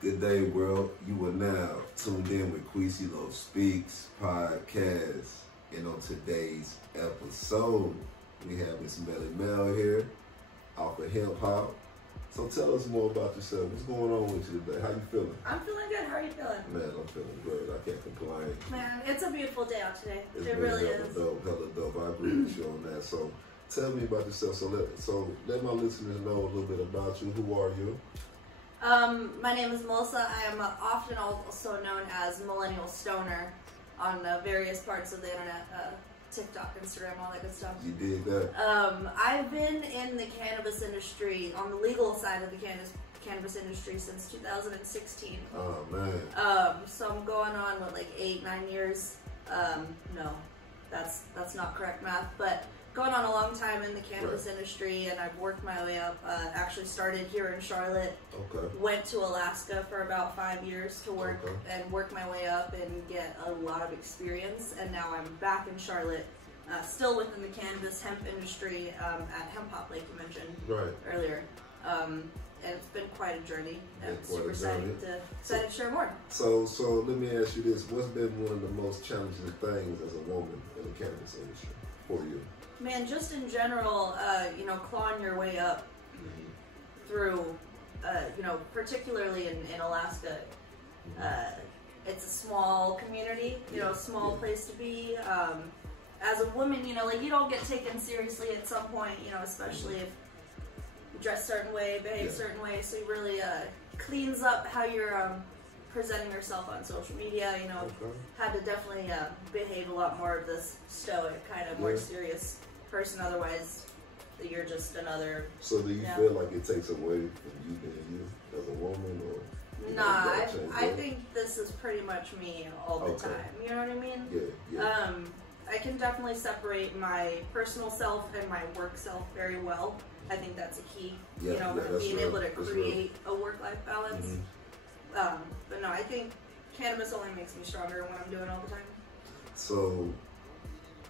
Good day, world. You are now tuned in with QuisyloSpeaks podcast. And on today's episode, we have Miss Melly Mel here off of Hip Hop. So tell us more about yourself. What's going on with you today? How you feeling? I'm feeling good. How are you feeling? Man, I'm feeling great. I can't complain. Man, it's a beautiful day out today. It really is. Hella dope. I agree with you on that. So tell me about yourself. So let my listeners know a little bit about you. Who are you? My name is Melissa. I am often also known as Millennial Stoner on various parts of the internet, TikTok, Instagram, all that good stuff. You did that? I've been in the cannabis industry, on the legal side of the cannabis industry since 2016. Oh, man. So I'm going on, what, like 8-9 years? No, that's not correct math, but going on a long time in the cannabis industry, and I've worked my way up. Actually started here in Charlotte. Okay. Went to Alaska for about 5 years to work and work my way up and get a lot of experience. And now I'm back in Charlotte, still within the cannabis hemp industry at Hemp Hop, like you mentioned earlier. And it's been quite a journey. I'm super excited to share more. So let me ask you this: what's been one of the most challenging things as a woman in the cannabis industry for you? Man, just in general, clawing your way up through, particularly in Alaska, it's a small community, small place to be. As a woman, you don't get taken seriously at some point, especially if you dress a certain way, behave a certain way, so it really cleans up how you're presenting yourself on social media. Had to definitely behave a lot more of this stoic, kind of more serious person, otherwise you're just another. So do you feel like it takes away from you being you as a woman, or? Nah, I think this is pretty much me all the time. You know what I mean? Yeah. I can definitely separate my personal self and my work self very well. I think that's a key. Being able to create a work-life balance. But no, I think cannabis only makes me stronger when I'm doing it all the time. So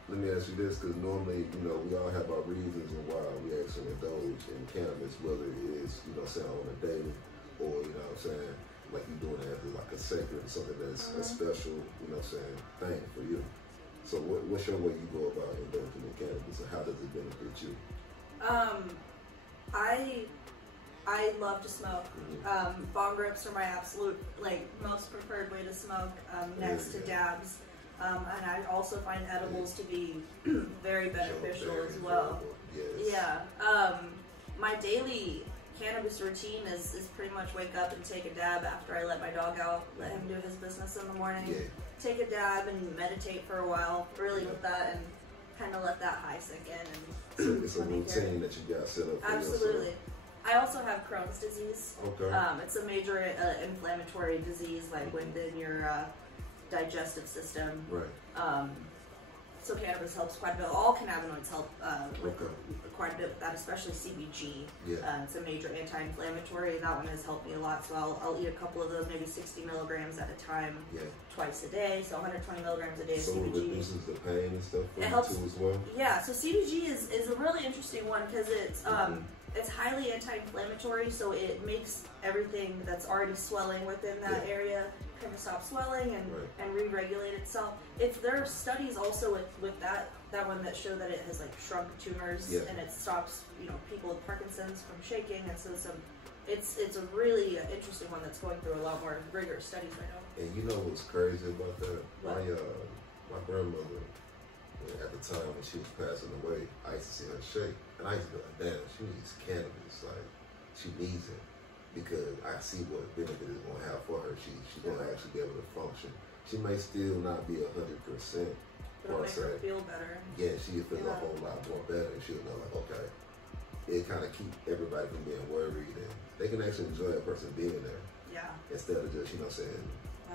let me ask you this, because normally, we all have our reasons and why we actually indulge in cannabis, whether it is, saying on a daily, or, like you're doing it as like a sacred, something that's a special, thing for you. So what's your way you go about indulging in cannabis, and how does it benefit you? I love to smoke. Bong rips are my absolute, most preferred way to smoke, next to dabs. And I also find edibles to be very beneficial as well. Yes. Yeah. My daily cannabis routine is pretty much wake up and take a dab after I let my dog out, let him do his business in the morning. Yeah. Take a dab and meditate for a while, really with that, and kind of let that high sink in. And it's a routine that you got set up for Absolutely. yourself. I also have Crohn's disease. Okay. It's a major inflammatory disease, within your digestive system. Right. So cannabis helps quite a bit. All cannabinoids help quite a bit with that, especially CBG. Yeah. It's a major anti-inflammatory. That one has helped me a lot. So I'll eat a couple of those, maybe 60 milligrams at a time, twice a day. So 120 milligrams a day of CBG. So it reduces the pain and stuff for you too as well? Yeah. So CBG is a really interesting one because it's highly anti-inflammatory. So it makes everything that's already swelling within that area kind of stop swelling and re-regulate itself. There are studies also with that one that show that it has shrunk tumors and it stops people with Parkinson's from shaking, and so it's a really interesting one that's going through a lot more rigorous studies right now. And you know what's crazy about that? My grandmother, at the time when she was passing away, I used to see her shake, and I used to be like, damn, she needs cannabis, she needs it. Because I see what benefit it's going to have for her. She's going to actually be able to function. She may still not be 100%. But it'll make her feel better. Yeah, she'll feel a whole lot more better. And she'll know, okay, it kind of keep everybody from being worried. And they can actually enjoy a person being there. Yeah. Instead of just,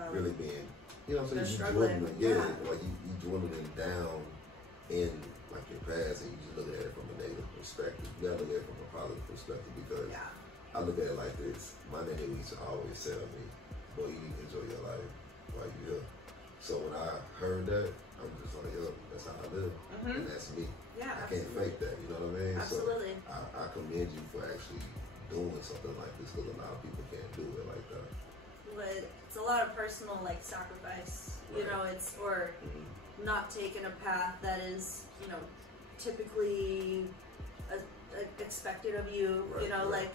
really being, you dwindling. You dwindling down in your past, and you just look at it from a negative perspective. You got to look at it from a positive perspective, because I look at it like this. My nigga used to always tell me, boy, you need to enjoy your life while you're here. So when I heard that, I'm just like, yo, that's how I live. And that's me. Yeah, I can't fake that, you know what I mean? Absolutely. So I commend you for actually doing something like this, because a lot of people can't do it like that. it's a lot of personal like sacrifice, you know, it's or not taking a path that is, you know, typically expected of you, you know, like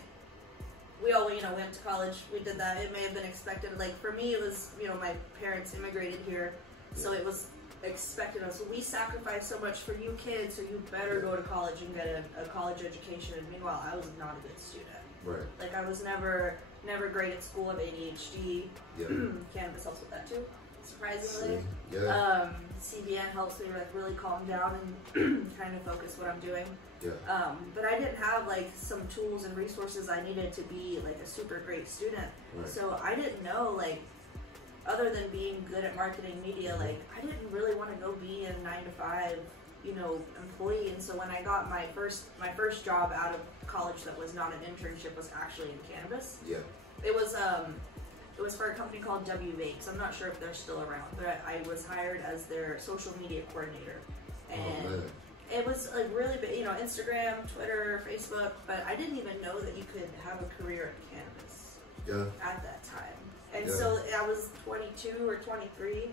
we all, you know, went to college, we did that, it may have been expected, like for me it was, you know, my parents immigrated here, so it was expected of us, so we sacrificed so much for you kids, so you better go to college and get a college education, and meanwhile I was not a good student. Right. Like I was never great at school, I have ADHD, cannabis helps with that too, surprisingly. CBN helps me like really calm down and kind of focus what I'm doing. But I didn't have like some tools and resources I needed to be like a super great student. So I didn't know, like, other than being good at marketing media, like I didn't really want to go be a 9-to-5, you know, employee. And so when I got my first job out of college that was not an internship was actually in cannabis. It was for a company called W-Vapes. I'm not sure if they're still around, but I was hired as their social media coordinator. And it was like really big, you know, Instagram, Twitter, Facebook, but I didn't even know that you could have a career in cannabis at that time. And so I was 22 or 23.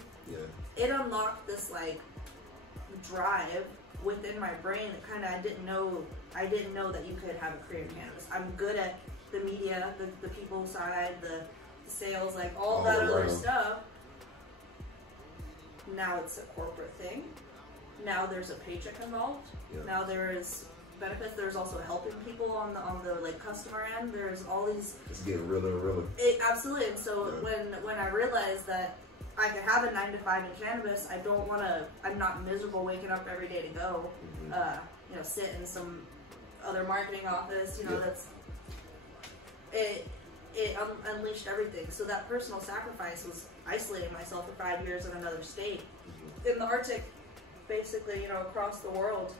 It unlocked this like drive within my brain that kind of I didn't know that you could have a career in cannabis. I'm good at the media, the people side, the sales, like all that other stuff. Now it's a corporate thing. Now there's a paycheck involved. Now there is benefits. There's also helping people on the like customer end. There's all these. It's getting realer and realer. Absolutely. And so when I realized that I could have a 9-to-5 in cannabis, I'm not miserable waking up every day to go, you know, sit in some other marketing office, you know, it unleashed everything. So that personal sacrifice was isolating myself for 5 years in another state, in the Arctic, basically, you know, across the world,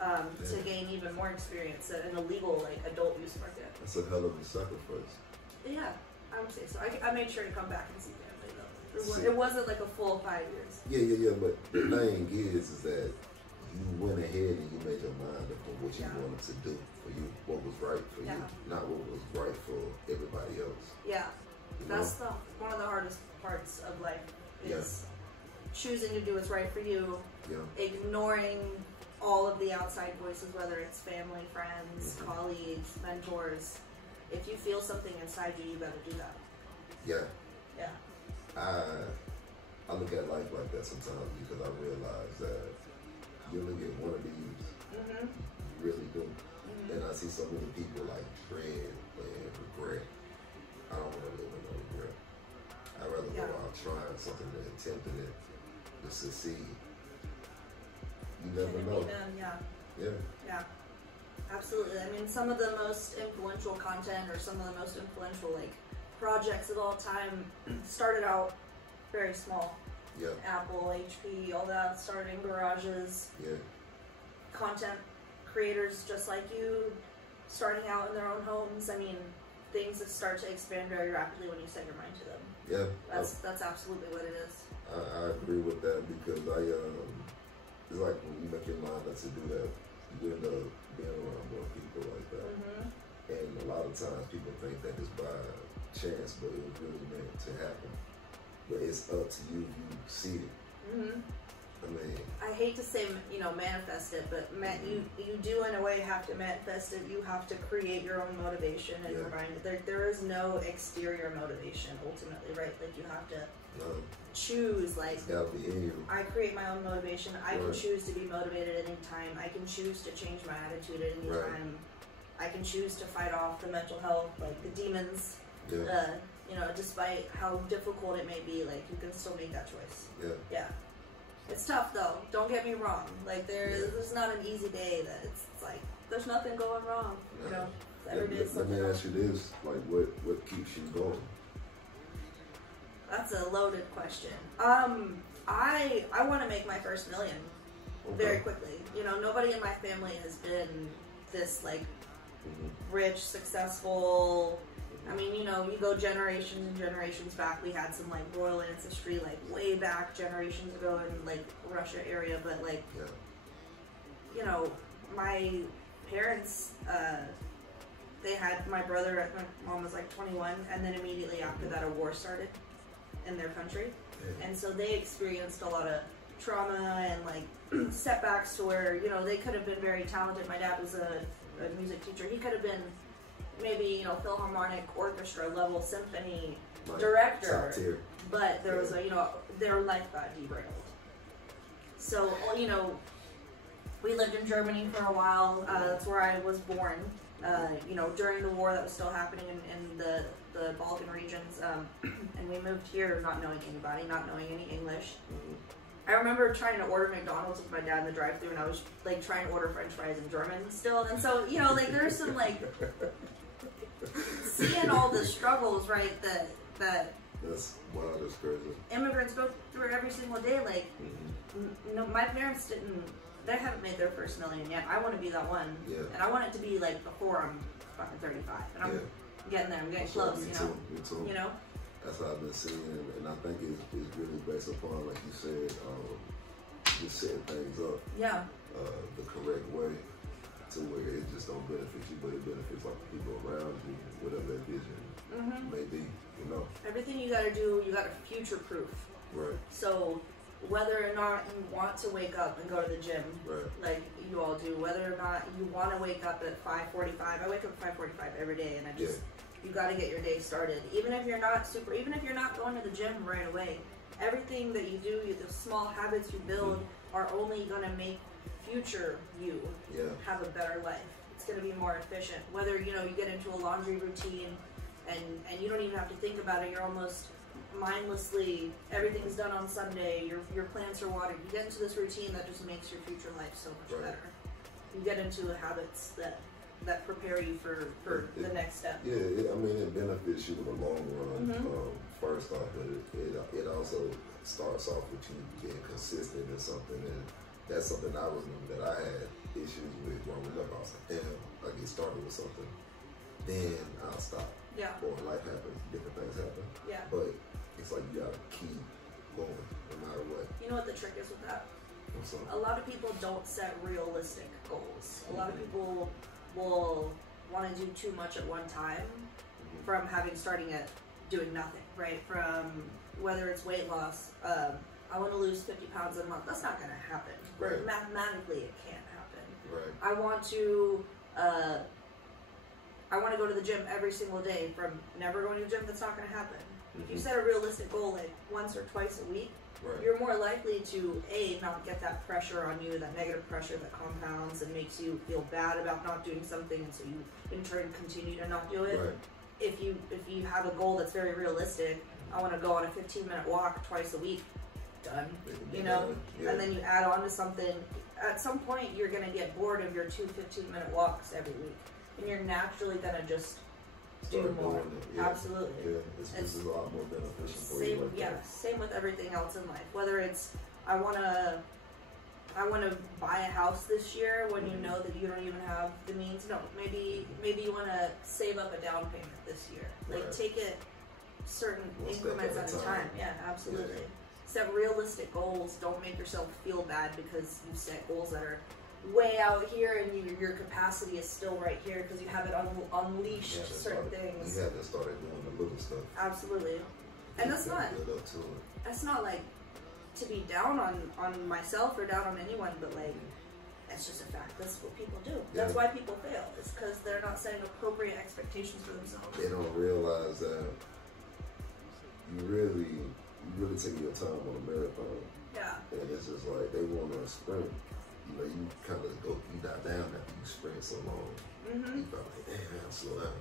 to gain even more experience in a legal, like, adult use market. That's a hell of a sacrifice. Yeah, I would say so. I made sure to come back and see family, though. It wasn't like a full 5 years. Yeah, but the thing is that you went ahead and you made your mind up on what you wanted to do for you, what was right for you, not what was right for everybody else. That's one of the hardest parts of life is choosing to do what's right for you, ignoring all of the outside voices, whether it's family, friends, colleagues, mentors. If you feel something inside you, you better do that. I look at life like that sometimes because I realize that you only get one of these. You really do. And I see so many people like dread and regret. I don't want to live with no regret. I'd rather go out trying something and attempting it to succeed. You never know. Absolutely. I mean, some of the most influential content or some of the most influential like projects of all time started out very small. Apple, HP, all that started in garages. Content creators just like you starting out in their own homes. I mean, things that start to expand very rapidly when you set your mind to them. That's absolutely what it is. I agree with that because it's like when you make your mind up to do that, you end up being around more people like that. And a lot of times people think that it's by chance, but it was really meant to happen. But it's up to you. You see it. I mean, I hate to say, you know, manifest it, but you do in a way have to manifest it. You have to create your own motivation in your mind. There is no exterior motivation ultimately, right? Like you have to choose. Like it's gotta be in you. I create my own motivation. I can choose to be motivated at any time. I can choose to change my attitude at any time. I can choose to fight off the mental health, like the demons. You know, despite how difficult it may be, like you can still make that choice. It's tough though. Don't get me wrong. Like there's not an easy day that it's like there's nothing going wrong. You know, every day is something. Let me ask you this: like, what keeps you going? That's a loaded question. I want to make my first million very quickly. You know, nobody in my family has been this like rich, successful. I mean, you know, you go generations and generations back, we had some, like, royal ancestry, like, way back generations ago in, like, Russia area, but, like, you know, my parents, they had my brother, my mom was like 21, and then immediately after that a war started in their country. And so they experienced a lot of trauma and like setbacks to where, you know, they could have been very talented. My dad was a music teacher. He could have been maybe, you know, Philharmonic orchestra level symphony director, but there was a, you know, their life got derailed. So, you know, we lived in Germany for a while. That's where I was born. You know, during the war that was still happening in the Balkan regions, and we moved here not knowing anybody, not knowing any English. I remember trying to order McDonald's with my dad in the drive-thru, and I was like trying to order French fries in German still. And so, you know, like there's some like seeing all the struggles, right? That that's wild, that's crazy. Immigrants go through every single day. Like, no, my parents didn't. They haven't made their first million yet. I want to be that one, and I want it to be like before I'm fucking 35, and I'm getting there. I'm getting close. Me too. You know. That's what I've been seeing, and I think it's really based upon, like you said, just setting things up the correct way to where it just don't benefit you, but it benefits like the people around you, whatever that vision may be, you know. Everything you got to do, you got to future-proof. Right. So whether or not you want to wake up and go to the gym, like you all do, whether or not you want to wake up at 5:45, I wake up at 5:45 every day, and I just. You got to get your day started. Even if you're not going to the gym right away, everything that you do, the small habits you build are only going to make future you have a better life. It's going to be more efficient. Whether, you know, you get into a laundry routine and you don't even have to think about it. You're almost mindlessly, everything's done on Sunday. Your plants are watered. You get into this routine that just makes your future life so much better. You get into habits that prepare you for the next step. Yeah, I mean, it benefits you in the long run, first off, but it also starts off with you being consistent in something, and that's something I remember that I had issues with growing up. I was like, damn, I get started with something, then I'll stop. Yeah. Or life happens, different things happen. Yeah. But it's like you gotta keep going, no matter what. You know what the trick is with that? What's up? A lot of people don't set realistic goals. A lot of people will want to do too much at one time from starting at doing nothing, right? From whether it's weight loss, I want to lose 50 pounds a month. That's not going to happen. Right. Mathematically, it can't happen. Right. I want to go to the gym every single day. From never going to the gym, that's not going to happen. If you set a realistic goal like once or twice a week, you're more likely to not get that pressure on you, that negative pressure that compounds and makes you feel bad about not doing something, and so you in turn continue to not do it. Right. If you have a goal that's very realistic, I want to go on a 15-minute walk twice a week. Done. You know, and then you add on to something. At some point, you're gonna get bored of your 2 15-minute walks every week, and you're naturally gonna just do more. Absolutely. Yeah, this is a lot more beneficial for you. Same with everything else in life. Whether it's I wanna buy a house this year when you know that you don't even have the means. No, maybe you wanna save up a down payment this year. Like take it certain increments at a time. Yeah, absolutely. Set realistic goals. Don't make yourself feel bad because you set goals that are way out here and your capacity is still right here because you haven't unleashed certain things. You haven't started doing the little stuff. Absolutely. And that's not like to be down on myself or down on anyone, but like that's just a fact. That's what people do. That's why people fail. It's because they're not setting appropriate expectations for themselves. They don't realize that you really take your time on a marathon. Yeah. And it's just like they want to sprint. You know, you kind of you die down after you sprint so long. You feel like, damn, I gotta slow down.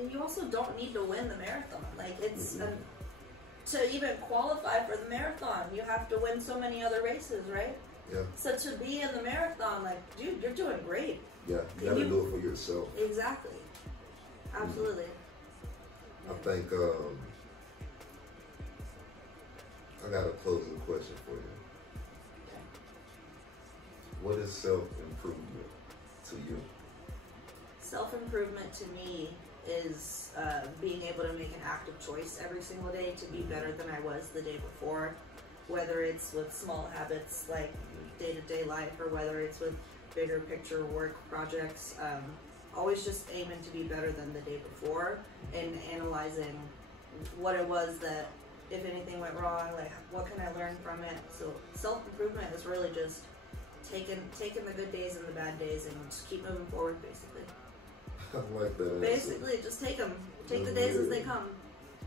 And you also don't need to win the marathon. Like it's to even qualify for the marathon, you have to win so many other races, right? Yeah. So to be in the marathon, like, dude, you're doing great. Yeah, you gotta do it for yourself. Exactly. Absolutely. I think I got a closing question for you. Okay. What is self-improvement to you? Self-improvement to me is being able to make an active choice every single day to be better than I was the day before, whether it's with small habits like day-to-day life or whether it's with bigger picture work projects. always just aiming to be better than the day before and analyzing what it was that, if anything went wrong, like what can I learn from it. So self-improvement is really just taking the good days and the bad days and just keep moving forward, basically. I like that. Basically, just take them. Take the days as they come.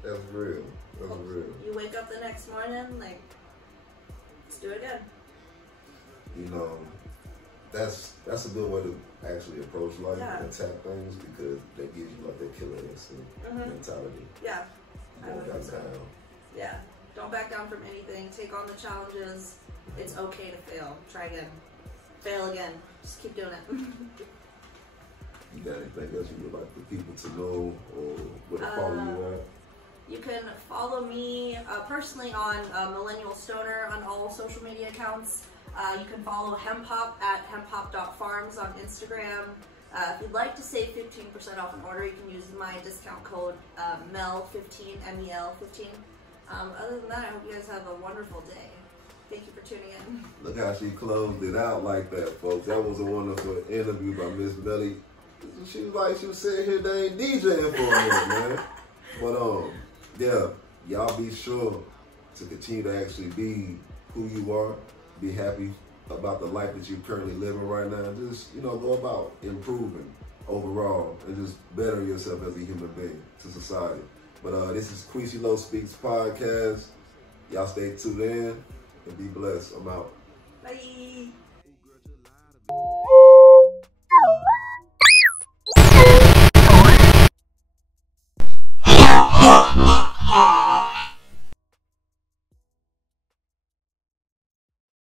That's real. That's real. You wake up the next morning, like, let's do it again. You know, that's a good way to actually approach life and attack things, because that gives you like that killer instinct mentality. Yeah. Don't back down. Yeah. Don't back down from anything. Take on the challenges. It's okay to fail. Try again. Fail again. Just keep doing it. You got anything else you would like the people to know, or where to follow you at? You can follow me personally on Millennial Stoner on all social media accounts. You can follow Hemp Hop at hemphop.farms on Instagram. If you'd like to save 15% off an order, you can use my discount code MEL15, MEL15. Other than that, I hope you guys have a wonderful day. Thank you for tuning in. Look how she closed it out like that, folks. That was a wonderful interview by Miss Melly. She was like, she was sitting here, they ain't DJing for a minute, man. But, yeah, y'all be sure to continue to actually be who you are. Be happy about the life that you're currently living right now. Just, you know, go about improving overall and just bettering yourself as a human being to society. But this is QuisyloSpeaks podcast. Y'all stay tuned in and be blessed. I'm out. Bye.